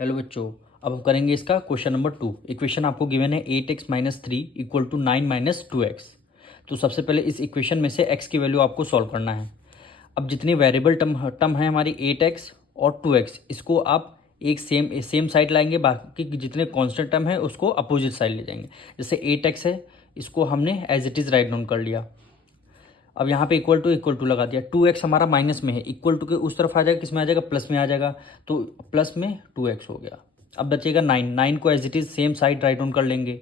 Hello बच्चों, अब हम करेंगे इसका क्वेश्चन नंबर 2। इक्वेशन आपको गिवन है 8x minus 3 equal to 9 minus 2x। तो सबसे पहले इस इक्वेशन में से x की वैल्यू आपको सॉल्व करना है। अब जितनी वेरिएबल टर्म है हमारी 8x और 2x, इसको आप एक सेम साइड लाएंगे, बाकी जितने कांस्टेंट टर्म है उसको अपोजिट साइड ले जाएंगे। जैसे 8x है, इसको हमने as it is write down कर लिया। अब यहाँ पे इक्वल टू लगा दिया। 2x हमारा माइनस में है, इक्वल टू के उस तरफ आ जाएगा, किस में आ जाएगा, प्लस में आ जाएगा, तो प्लस में 2x हो गया। अब बचेगा 9 को as it is same side write down कर लेंगे।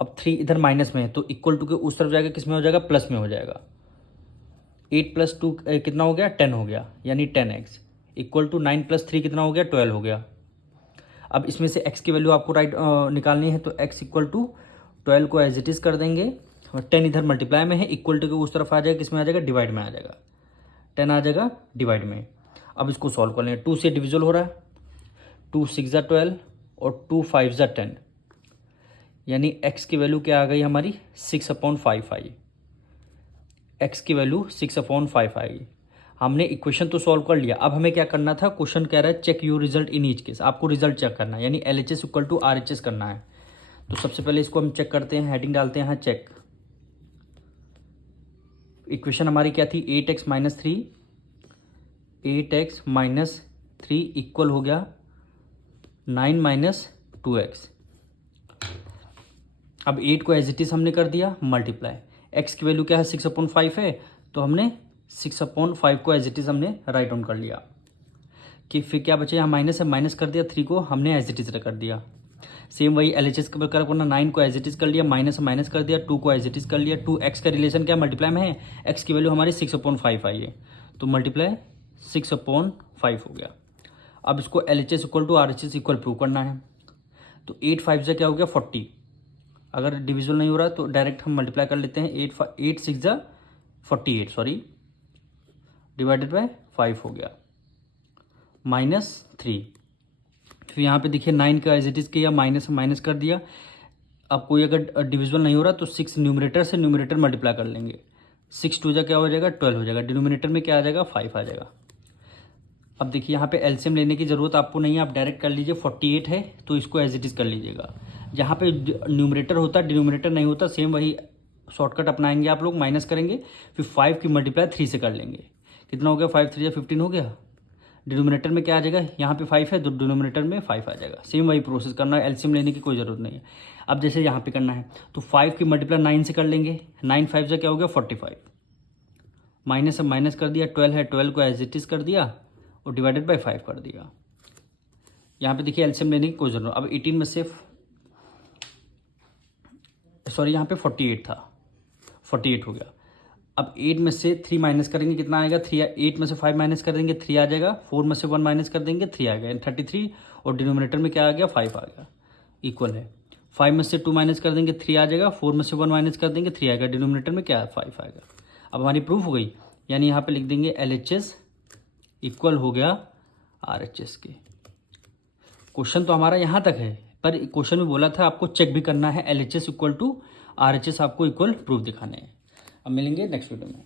अब 3 इधर माइनस में है, तो इक्वल टू के उस तरफ जाएगा, किस में हो जाएगा, प्लस में हो जाएगा। 8 प्लस 2 कितना हो गया, 10 हो गया, यानी 10x इक्वल टू 9 प्लस 3 कितना हो गया, 12 हो गया। अब इसमें से x की वैल्यू आपको निकालनी है, तो x इक्वल टू 12 को एज इट इज कर देंगे, और 10 इधर मल्टीप्लाई में है, इक्वल टू के उस तरफ आ जाएगा, किस में आ जाएगा, डिवाइड में आ जाएगा, 10 आ जाएगा डिवाइड में। अब इसको सॉल्व कर लेंगे। 2 से डिविजल हो रहा है, 2 6 ज़ा 12 और 2 5 ज़ा 10, यानी x की वैल्यू क्या आ गई हमारी, 6/5 आई। x की वैल्यू 6/5 आई। हमने इक्वेशन तो सॉल्व कर लिया। अब हमें क्या करना था, क्वेश्चन कह रहा है check your result in each case. आपको रिजल्ट चेक करना है, यानी LHS इक्वल टू RHS करना है। तो सबसे पहले इसको हम चेक करते हैं, हेडिंग डालते हैं यहाँ चेक। इक्वेशन हमारी क्या थी, 8x minus 3, 8x minus 3 equal हो गया 9 माइनस 2x। अब 8 को एज इट इज हमने कर दिया मल्टीप्लाई। x की वैल्यू क्या है, 6/5 है, तो हमने 6/5 को एज इट इज हमने राइट डाउन कर लिया। कि फिर क्या बचे, यहाँ माइनस है, माइनस कर दिया, 3 को हमने एज इट इज कर दिया। सेम वही LHS के प्रकार को ना, 9 को एज इट इज कर लिया, माइनस कर दिया, 2 को एज इट इज कर लिया। 2x का रिलेशन क्या, मल्टीप्लाई में है, x की वैल्यू हमारी 6/5 आई है, तो मल्टीप्लाई 6/5 हो गया। अब इसको LHS equal to RHS equal prove करना है। तो 8 5 से क्या हो गया, 40। अगर डिविजल नहीं हो रहा तो डायरेक्ट हम मल्टीप्लाई कर लेते हैं। 8 6 ज़ा 48, सॉरी, डिवाइडेड बाय 5 हो गया, -3। फिर यहाँ पे देखिए 9 का एज इट इज किया, माइनस कर दिया। अब कोई अगर डिविजल नहीं हो रहा तो 6 न्यूमरेटर से न्यूमरेटर मल्टीप्लाई कर लेंगे। 6 2 जा क्या हो जाएगा, 12 हो जाएगा। डिनोमिनेटर में क्या आ जाएगा, 5 आ जाएगा। अब देखिए यहाँ पे एलसीएम लेने की जरूरत आपको नहीं है, आप डायरेक्ट कर लीजिए। 48 है तो इसको एज इट इज कर लीजिएगा। जहाँ पे न्यूमरेटर होता है, डिनोमिनेटर नहीं होता, सेम वही शॉर्टकट अपनाएंगे आप लोग, माइनस करेंगे, फिर 5 की मल्टीप्लाई 3 से कर लेंगे। कितना हो गया, 5 3 15 हो गया। डिनोमिनेटर में क्या आ जाएगा, यहाँ पे 5 है तो डिनोमिनेटर में 5 आ जाएगा। सेम वही प्रोसेस करना है, एलसीएम लेने की कोई ज़रूरत नहीं है। अब जैसे यहाँ पे करना है तो 5 की मल्टीप्लाई 9 से कर लेंगे। 9 5 से क्या हो गया, 45। माइनस से माइनस कर दिया, 12 है, 12 को एज इट इज कर दिया और डिवाइडेड बाय 5 कर दिया। यहाँ पे देखिए एलसीएम लेने की कोई जरूरत। अब 18 में से, सॉरी यहाँ पे 48 था, 48 हो गया। अब 8 में से 3 माइनस करेंगे, कितना आएगा, 3। 8 में से 5 माइनस कर देंगे, 3 आ जाएगा। 4 में से 1 माइनस कर देंगे, 3 आ गया, 33। और डिनोमिनेटर में क्या आ गया, 5 आ गया, इक्वल है। 5 में से 2 माइनस कर देंगे, 3 आ जाएगा। 4 में से 1 माइनस कर देंगे, 3 आएगा। डिनोमिनेटर में क्या है, 5 आएगा। अब हमारी प्रूफ हो गई, यानी यहाँ पे लिख देंगे LHS इक्वल हो गया RHS के। क्वेश्चन तो हमारा यहाँ तक है, पर क्वेश्चन में बोला था आपको चेक भी करना है, LHS इक्वल टू RHS आपको इक्वल प्रूफ दिखाने हैं। अब मिलेंगे नेक्स्ट वीडियो में।